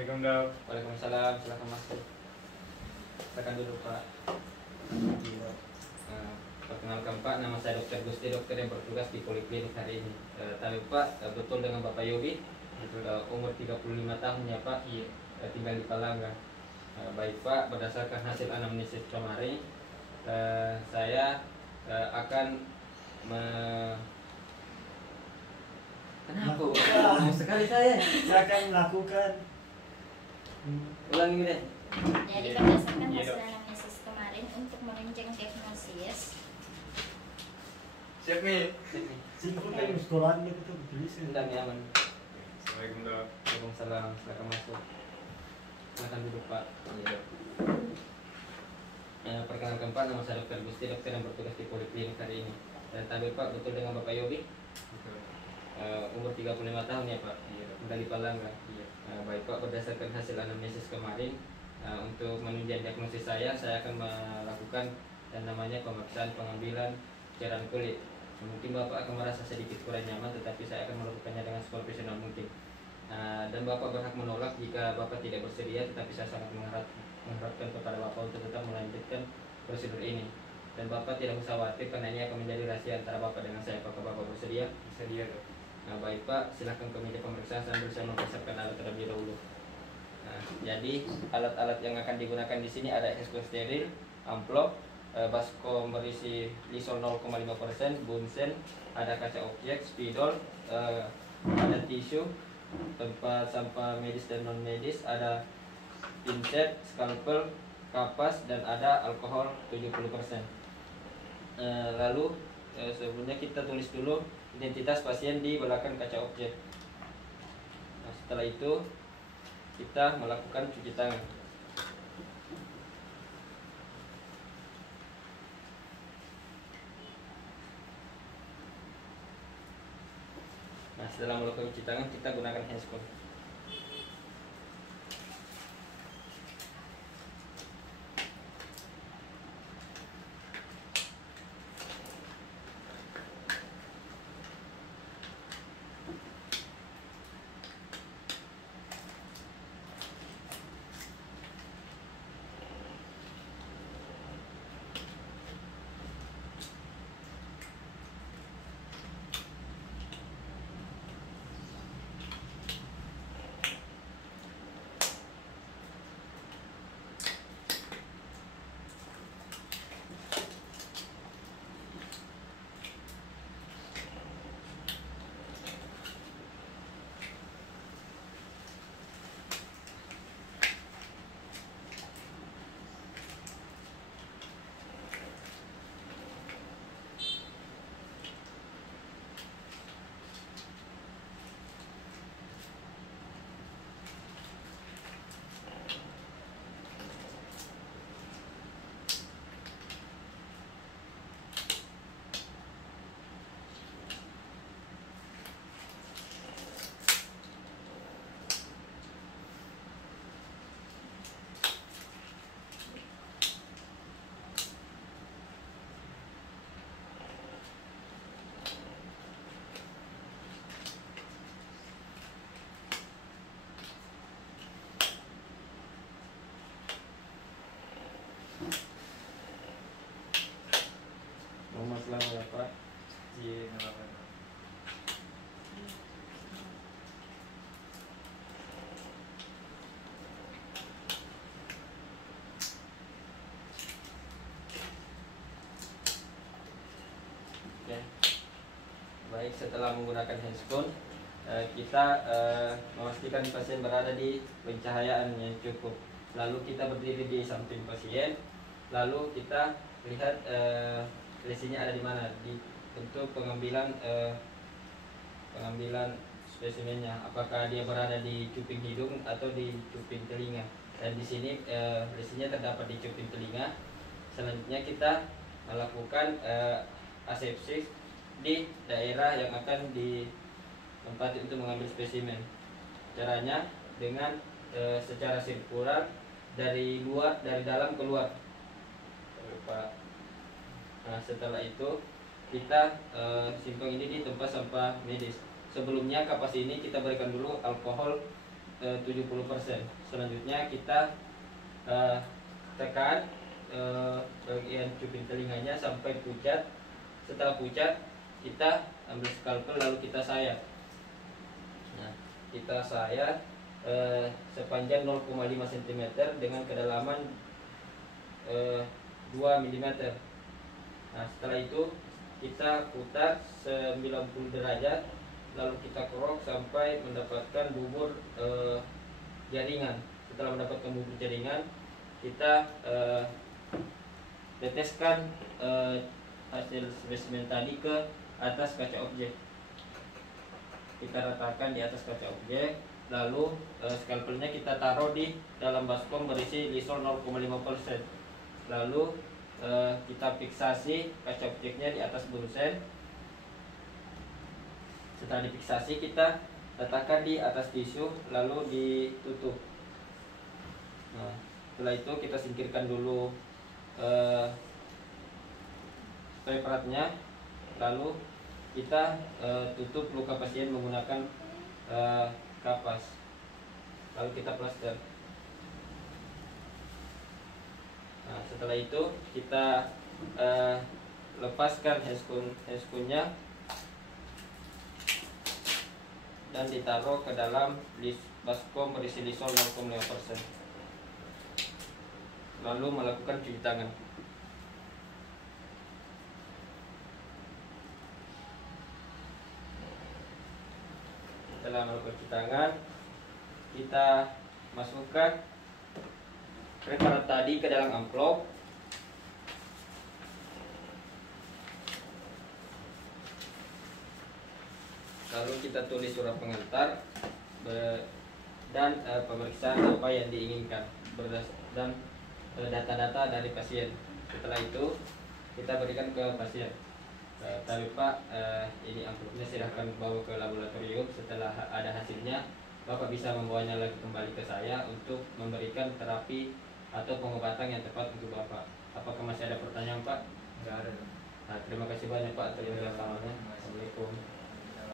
Assalamualaikum dok. Waalaikumsalam, silakan masuk. Silakan duduk Pak. Perkenalkan Pak, nama saya Dr. Gusti, dokter yang bertugas di Poliklinik hari ini. Tapi Pak, betul dengan Bapak Yobi, umur 35 tahun ya Pak, tinggal di Palangga. Baik Pak, berdasarkan hasil anamnesis kemarin, saya akan Kenapa? Mau sekali saya. Saya akan melakukan. Ulangi deh. Jadi berdasarkan hasil anamnesis kemarin untuk menunjang diagnosis. Siap nih. Simpulkan sekolahnya kita tulis. Sedang nyaman. Assalamualaikum dok. Waalaikumsalam, silakan masuk. Silakan duduk Pak. Perkenalkan Pak, nama saya Dr. Gusti, dokter yang bertugas di Poliklinik hari ini. Tapi Pak, betul dengan Bapak Yobi? Betul. Umur 35 tahun ya Pak? Iya. Dari Palangga. Iya. Baik Pak, berdasarkan hasil anamnesis kemarin, untuk menunjang diagnosis saya akan melakukan yang namanya pemeriksaan pengambilan cairan kulit. Mungkin Bapak akan merasa sedikit kurang nyaman, tetapi saya akan melakukannya dengan seprofesional mungkin. Dan Bapak berhak menolak jika Bapak tidak bersedia, tetapi saya sangat mengharapkan kepada Bapak untuk tetap melanjutkan prosedur ini. Dan Bapak tidak usah khawatir karena ini akan menjadi rahasia antara Bapak dengan saya. Apakah Bapak bersedia? Bersedia dok. Baik Pak, silahkan ke meja pemeriksaan sambil saya mempersiapkan alat terlebih dahulu. Jadi alat-alat yang akan digunakan di sini ada Hesco steril, amplop, baskom berisi lisol 0,5%, bunsen, ada kaca objek, spidol, ada tisu, tempat sampah medis dan non medis, ada pinset, skalpel, kapas, dan ada alkohol 70%. Lalu sebelumnya kita tulis dulu identitas pasien di belakang kaca objek. Setelah itu kita melakukan cuci tangan. Setelah melakukan cuci tangan, kita gunakan handscoon. Selamat ya Pak. Iya, nggak apa-apa. Oke. Baik, setelah menggunakan handscoon, kita memastikan pasien berada di pencahayaan yang cukup. Lalu kita berdiri di samping pasien. Lalu kita lihat lesinya ada di mana untuk pengambilan spesimennya, apakah dia berada di cuping hidung atau di cuping telinga. Dan di sini lesinya terdapat di cuping telinga. Selanjutnya kita melakukan asepsis di daerah yang akan ditempati untuk mengambil spesimen. Caranya dengan secara sirkular dari dalam keluar. Nah, setelah itu kita simpan ini di tempat sampah medis. Sebelumnya kapas ini kita berikan dulu alkohol 70%. Selanjutnya kita tekan bagian cuping telinganya sampai pucat. Setelah pucat, kita ambil scalpel lalu kita sayat. Nah, kita sayat sepanjang 0,5 cm dengan kedalaman 2 mm. Nah, setelah itu kita putar 90 derajat lalu kita kerok sampai mendapatkan bubur jaringan. Setelah mendapatkan bubur jaringan, kita teteskan hasil spesimen tadi ke atas kaca objek. Kita ratakan di atas kaca objek, lalu scalpelnya kita taruh di dalam baskom berisi lisol 0,5%. Lalu kita fiksasi kaca objeknya di atas bunsen. Setelah difiksasi, kita letakkan di atas tisu lalu ditutup. Nah, setelah itu kita singkirkan dulu spray peratnya, lalu kita tutup luka pasien menggunakan kapas, lalu kita plaster. Nah, setelah itu kita lepaskan heskun-heskunnya dan ditaruh ke dalam baskom berisi lisol 0,5%. Lalu melakukan cuci tangan. Setelah melakukan cuci tangan, kita masukkan preparat tadi ke dalam amplop. Lalu kita tulis surat pengantar dan pemeriksaan apa yang diinginkan dan data-data dari pasien. Setelah itu kita berikan ke pasien. Tapi Pak, ini amplopnya silahkan bawa ke laboratorium. Setelah ada hasilnya, Bapak bisa membawanya lagi kembali ke saya untuk memberikan terapi atau pengobatan yang tepat untuk Bapak. Apakah masih ada pertanyaan, Pak? Enggak ada. Nah, terima kasih banyak Pak atas penjelasannya. Assalamualaikum.